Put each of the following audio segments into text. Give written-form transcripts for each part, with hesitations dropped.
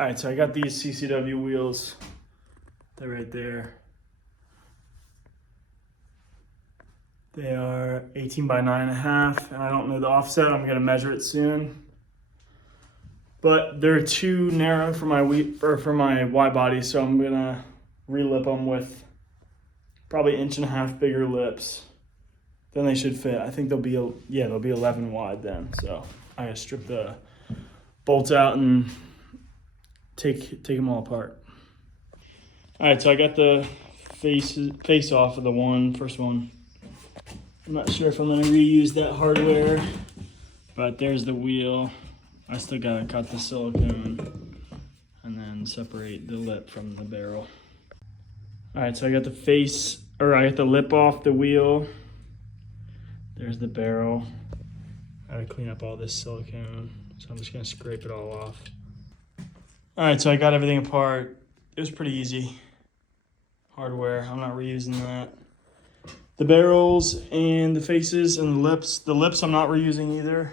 All right, so I got these CCW wheels. They're right there. They are 18 by 9.5, and I don't know the offset. I'm gonna measure it soon. But they're too narrow for my wide body, so I'm gonna relip them with probably 1.5 inch bigger lips. Then they should fit. I think they'll be 11 wide then. So I gotta strip the bolts out and take them all apart. All right, so I got the face off of the first one. I'm not sure if I'm gonna reuse that hardware, but there's the wheel. I still gotta cut the silicone and then separate the lip from the barrel. All right, so I got the lip off the wheel. There's the barrel. I gotta clean up all this silicone, so I'm just gonna scrape it all off. All right, so I got everything apart. It was pretty easy. Hardware, I'm not reusing that. The barrels and the faces and the lips I'm not reusing either.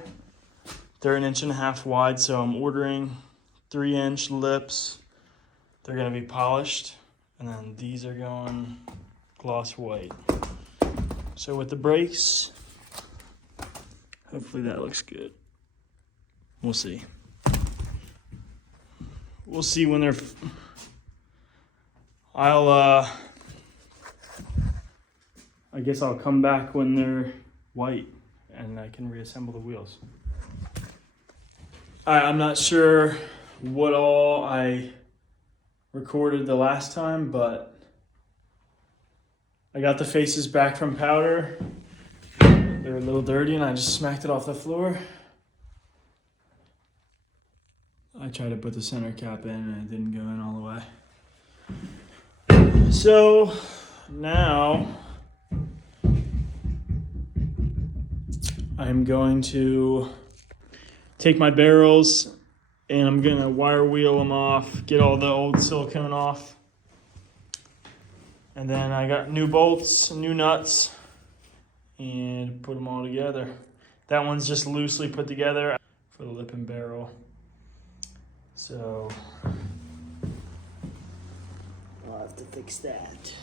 They're 1.5 inch wide, so I'm ordering 3-inch lips. They're gonna be polished, and then these are going gloss white. So with the brakes, hopefully that looks good. We'll see. We'll see when they're, I guess I'll come back when they're white and I can reassemble the wheels. I'm not sure what all I recorded the last time, but I got the faces back from powder. They were a little dirty and I just smacked it off the floor. I tried to put the center cap in and it didn't go in all the way. So now I'm going to take my barrels and I'm gonna wire wheel them off, get all the old silicone off. And then I got new bolts, new nuts, and put them all together. That one's just loosely put together for the lip and barrel. So I'll have to fix that.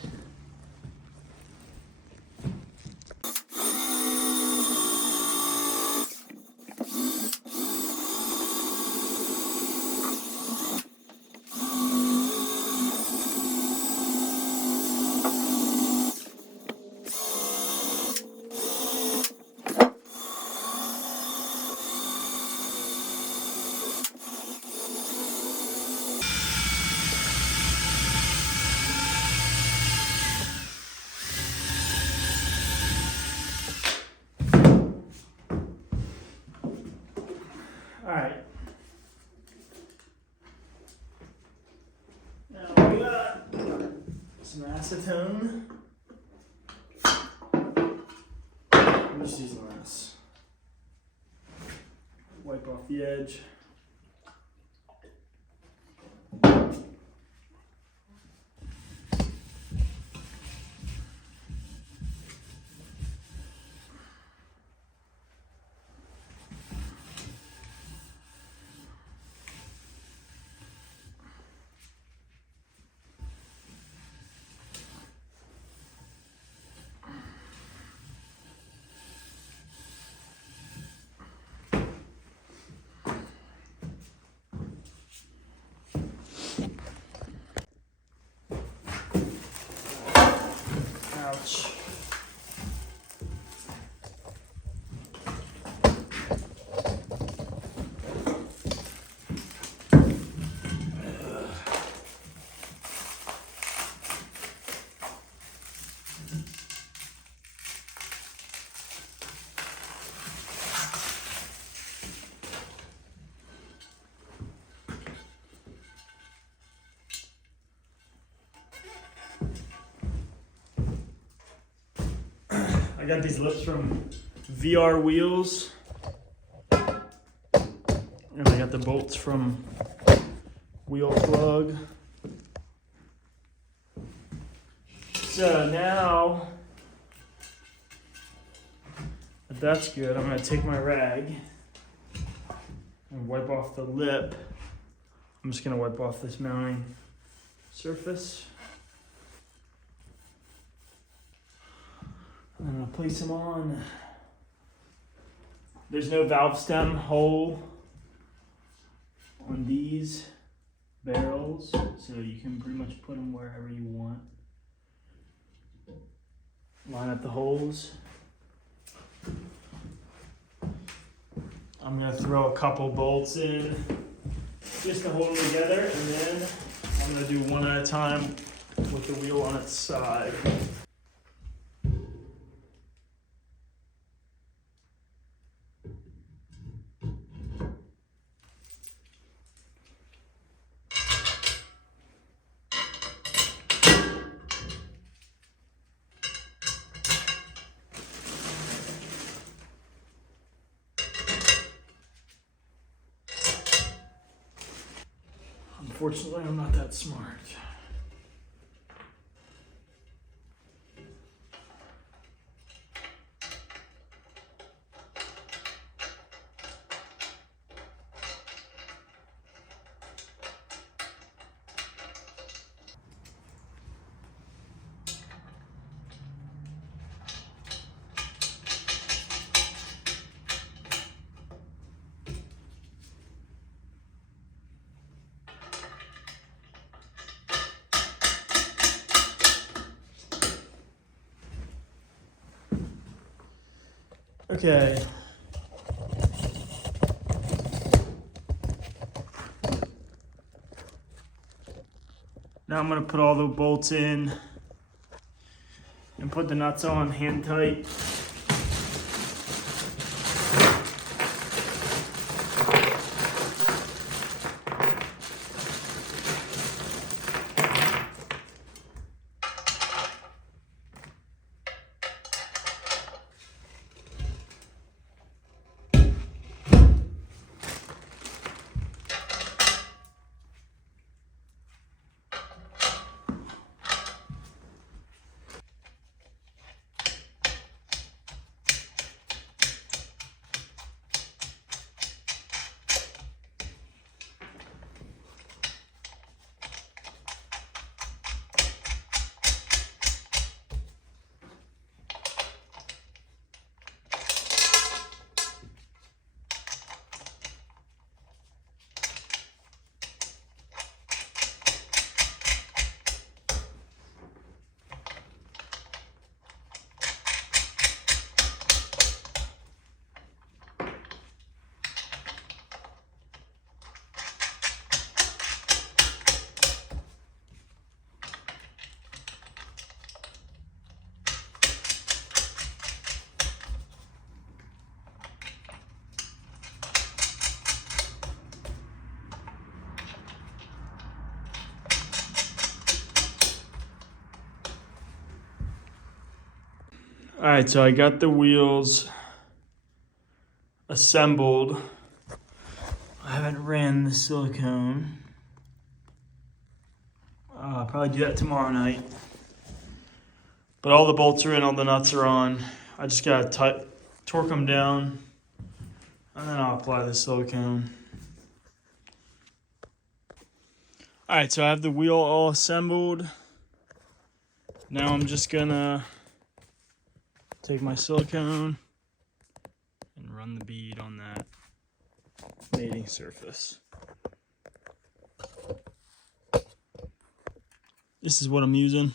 All right. Now we got some acetone. I'm just using this. Wipe off the edge. Ouch. I got these lips from VR Wheels. And I got the bolts from Wheel Plug. So now that that's good, I'm gonna take my rag and wipe off the lip I'm just gonna wipe off this mounting surface. And I'll place them on. There's no valve stem hole on these barrels, so you can pretty much put them wherever you want. Line up the holes. I'm gonna throw a couple bolts in just to hold them together, and then I'm gonna do one at a time with the wheel on its side. Unfortunately, I'm not that smart. Okay. Now I'm gonna put all the bolts in and put the nuts on hand tight. All right, so I got the wheels assembled. I haven't ran the silicone. I'll probably do that tomorrow night. But all the bolts are in, all the nuts are on. I just gotta torque them down, and then I'll apply the silicone. All right, so I have the wheel all assembled. Now I'm just gonna take my silicone and run the bead on that mating surface. This is what I'm using.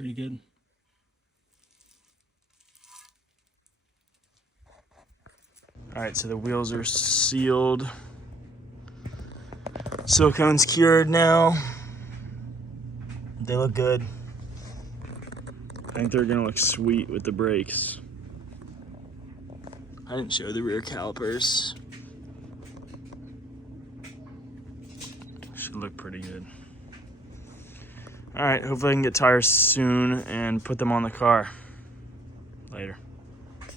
pretty good. All right, so the wheels are sealed. Silicone's cured now. They look good. I think they're gonna look sweet with the brakes. I didn't show the rear calipers. Should look pretty good. All right, hopefully I can get tires soon and put them on the car.